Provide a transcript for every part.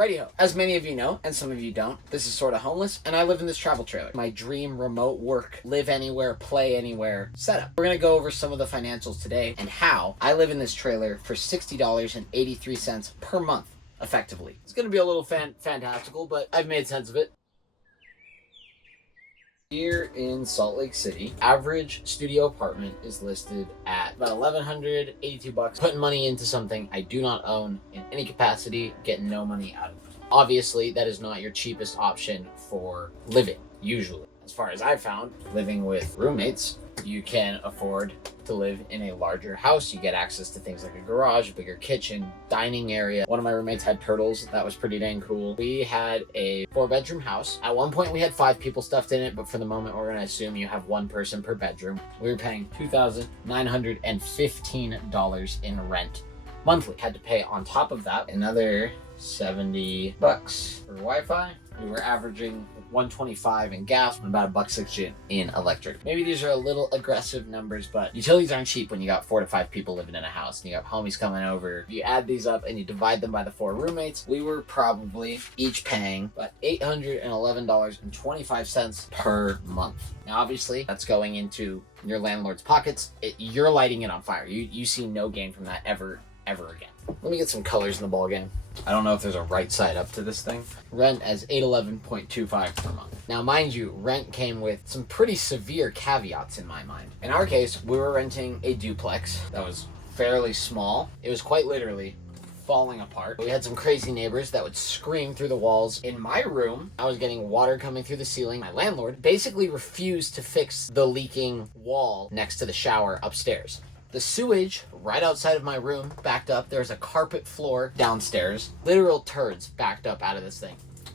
Righty-ho. As many of you know, and some of you don't, this is Sorta-Homeless, and I live in this travel trailer. My dream remote work, live anywhere, play anywhere setup. We're gonna go over some of the financials today and how I live in this trailer for $60.83 per month, effectively. It's gonna be a little fantastical, but I've made sense of it. Here in Salt Lake City, average studio apartment is listed at about $1,182. Putting money into something I do not own in any capacity, getting no money out of it. Obviously, that is not your cheapest option for living, usually. As far as I've found, living with roommates, you can afford to live in a larger house. You get access to things like a garage, a bigger kitchen, dining area. One of my roommates had turtles. That was pretty dang cool. We had a 4-bedroom house. At one point we had 5 people stuffed in it, but for the moment we're gonna assume you have 1 person per bedroom. We were paying $2,915 in rent monthly. Had to pay on top of that another $70 for Wi-Fi. We were averaging $125 in gas and about $1.60 in electric. Maybe these are a little aggressive numbers, but utilities aren't cheap when you got 4 to 5 people living in a house and you got homies coming over. If you add these up and you divide them by the 4 roommates, we were probably each paying about $811.25 per month. Now, obviously, that's going into your landlord's pockets. You're lighting it on fire. You see no gain from that ever again. Let me get some colors in the ball game. I don't know if there's a right side up to this thing. Rent as $811.25 per month. Now, mind you, rent came with some pretty severe caveats in my mind. In our case, we were renting a duplex that was fairly small. It was quite literally falling apart. We had some crazy neighbors that would scream through the walls. In my room, I was getting water coming through the ceiling. My landlord basically refused to fix the leaking wall next to the shower upstairs. The sewage right outside of my room backed up. There's a carpet floor downstairs. Literal turds backed up out of this thing.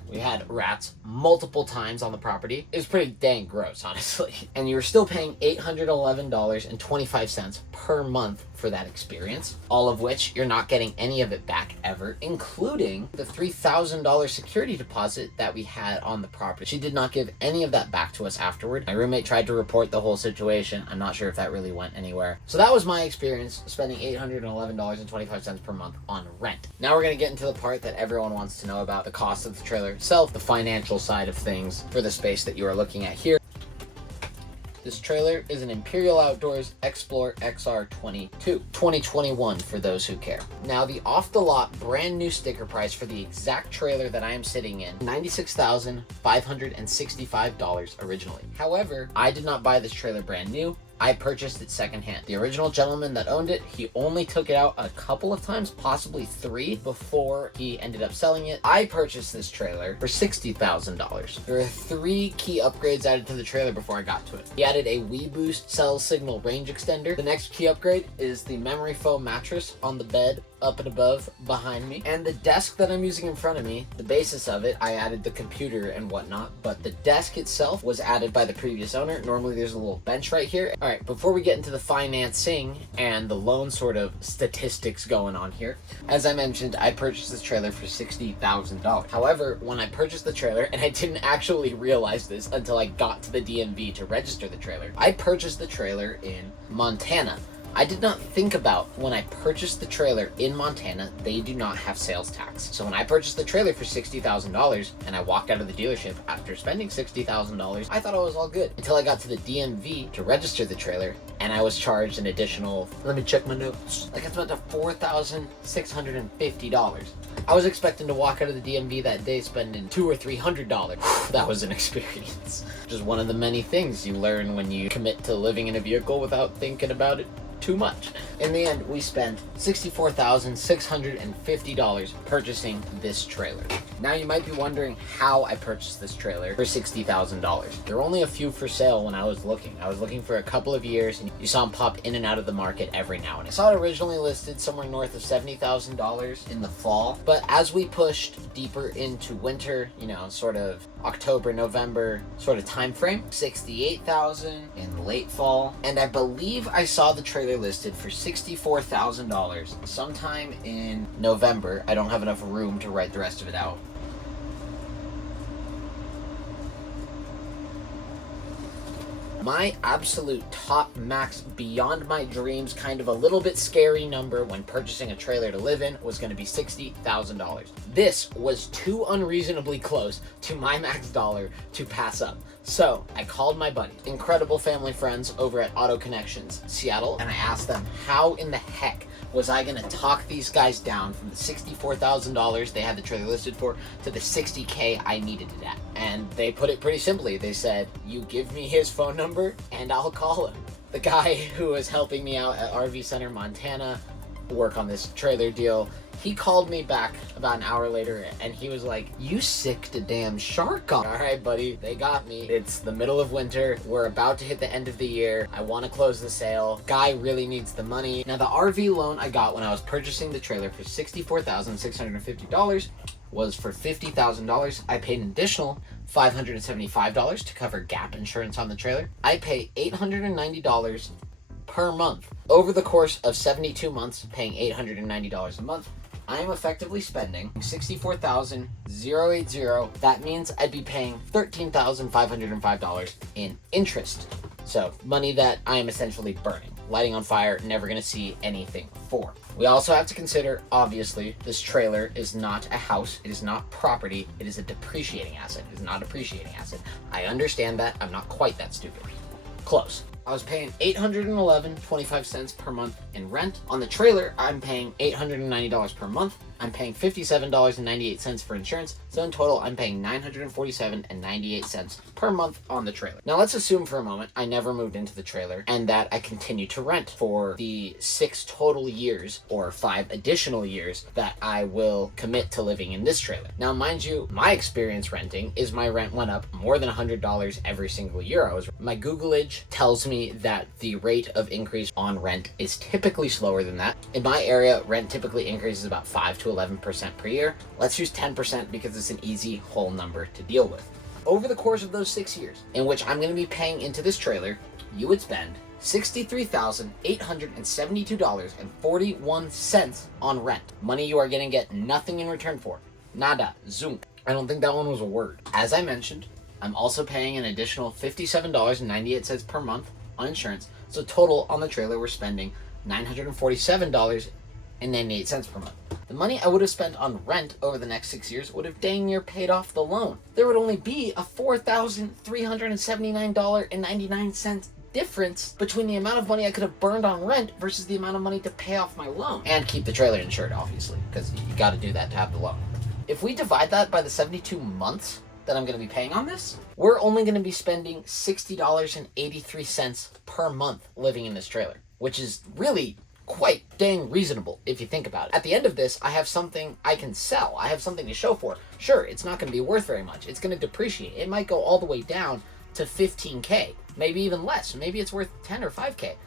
We had rats multiple times on the property. It was pretty dang gross, honestly. And you were still paying $811.25 per month for that experience, all of which you're not getting any of it back ever, including the $3,000 security deposit that we had on the property. She did not give any of that back to us afterward. My roommate tried to report the whole situation. I'm not sure if that really went anywhere. So that was my experience, spending $811.25 per month on rent. Now we're gonna get into the part that everyone wants to know about, the cost of the trailer itself, the financial side of things for the space that you are looking at here. This trailer is an Imperial Outdoors Explore XR22, 2021 for those who care. Now, the off-the-lot brand new sticker price for the exact trailer that I am sitting in, $96,565 originally. However, I did not buy this trailer brand new. I purchased it secondhand. The original gentleman that owned it, he only took it out a couple of times, possibly 3, before he ended up selling it. I purchased this trailer for $60,000. There are 3 key upgrades added to the trailer before I got to it. He added a WeBoost cell signal range extender. The next key upgrade is the memory foam mattress on the bed up and above behind me, and the desk that I'm using in front of me, the basis of it, I added the computer and whatnot, but the desk itself was added by the previous owner. Normally there's a little bench right here. All right, before we get into the financing and the loan sort of statistics going on here, as I mentioned, I purchased this trailer for $60,000. However, when I purchased the trailer, and I didn't actually realize this until I got to the DMV to register the trailer, I purchased the trailer in Montana. I did not think about when I purchased the trailer in Montana, they do not have sales tax. So when I purchased the trailer for $60,000 and I walked out of the dealership after spending $60,000, I thought I was all good until I got to the DMV to register the trailer and I was charged an additional, let me check my notes, like it's about to $4,650. I was expecting to walk out of the DMV that day spending $200 or $300. That was an experience. Just one of the many things you learn when you commit to living in a vehicle without thinking about it too much. In the end, we spent $64,650 purchasing this trailer. Now you might be wondering how I purchased this trailer for $60,000. There were only a few for sale when I was looking. I was looking for a couple of years and you saw them pop in and out of the market every now and then. I saw it originally listed somewhere north of $70,000 in the fall, but as we pushed deeper into winter, you know, sort of October, November sort of time frame, $68,000 in late fall, and I believe I saw the trailer listed for $64,000 sometime in November. I don't have enough room to write the rest of it out. My absolute top max, beyond my dreams, kind of a little bit scary number when purchasing a trailer to live in was going to be $60,000. This was too unreasonably close to my max dollar to pass up. So I called my buddy, incredible family friends over at Auto Connections Seattle, and I asked them how in the heck was I gonna talk these guys down from the $64,000 they had the trailer listed for to the $60K I needed it at. And they put it pretty simply. They said, you give me his phone number and I'll call him. The guy who was helping me out at RV Center, Montana, work on this trailer deal, he called me back about an hour later and he was like, you sicked a damn shark on. All right, buddy, they got me. It's the middle of winter. We're about to hit the end of the year. I want to close the sale. Guy really needs the money. Now, the RV loan I got when I was purchasing the trailer for $64,650 was for $50,000. I paid an additional $575 to cover gap insurance on the trailer. I pay $890 per month. Over the course of 72 months, paying $890 a month, I am effectively spending $64,080. That means I'd be paying $13,505 in interest. So money that I am essentially burning, lighting on fire, never gonna see anything for. We also have to consider, obviously, this trailer is not a house, it is not property, it is a depreciating asset. It is not a appreciating asset. I understand that, I'm not quite that stupid. Close. I was paying $811.25 per month in rent. On the trailer, I'm paying $890 per month. I'm paying $57.98 for insurance. So in total, I'm paying $947.98 per month on the trailer. Now let's assume for a moment I never moved into the trailer and that I continue to rent for the 6 total years or 5 additional years that I will commit to living in this trailer. Now, mind you, my experience renting is my rent went up more than $100 every single year I was. My Googleage tells me that the rate of increase on rent is typically slower than that. In my area, rent typically increases about 5 to 11% per year. Let's use 10% because it's an easy whole number to deal with. Over the course of those 6 years in which I'm going to be paying into this trailer, you would spend $63,872.41 on rent. Money you are going to get nothing in return for. Nada. Zoom. I don't think that one was a word. As I mentioned, I'm also paying an additional $57.98 per month on insurance. So total on the trailer, we're spending $947.98 per month. The money I would have spent on rent over the next 6 years would have dang near paid off the loan. There would only be a $4,379.99 difference between the amount of money I could have burned on rent versus the amount of money to pay off my loan. And keep the trailer insured, obviously, because you got to do that to have the loan. If we divide that by the 72 months that I'm going to be paying on this, we're only going to be spending $60.83 per month living in this trailer, which is really quite dang reasonable if you think about it. At the end of this, I have something I can sell. I have something to show for it. Sure, it's not going to be worth very much. It's going to depreciate. It might go all the way down to $15K, maybe even less. Maybe it's worth 10 or 5K.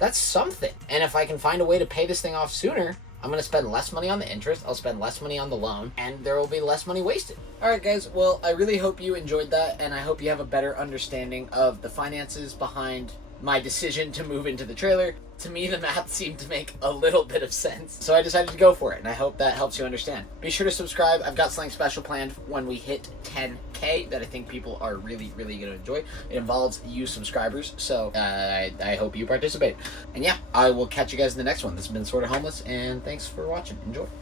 That's something. And if I can find a way to pay this thing off sooner, I'm going to spend less money on the interest, I'll spend less money on the loan, and there will be less money wasted. Alright guys, well, I really hope you enjoyed that, and I hope you have a better understanding of the finances behind my decision to move into the trailer. To me, the math seemed to make a little bit of sense, so I decided to go for it, and I hope that helps you understand. Be sure to subscribe. I've got something special planned when we hit 10K that I think people are really, really going to enjoy. It involves you subscribers, so I hope you participate. And yeah, I will catch you guys in the next one. This has been Sorta-Homeless, and thanks for watching. Enjoy.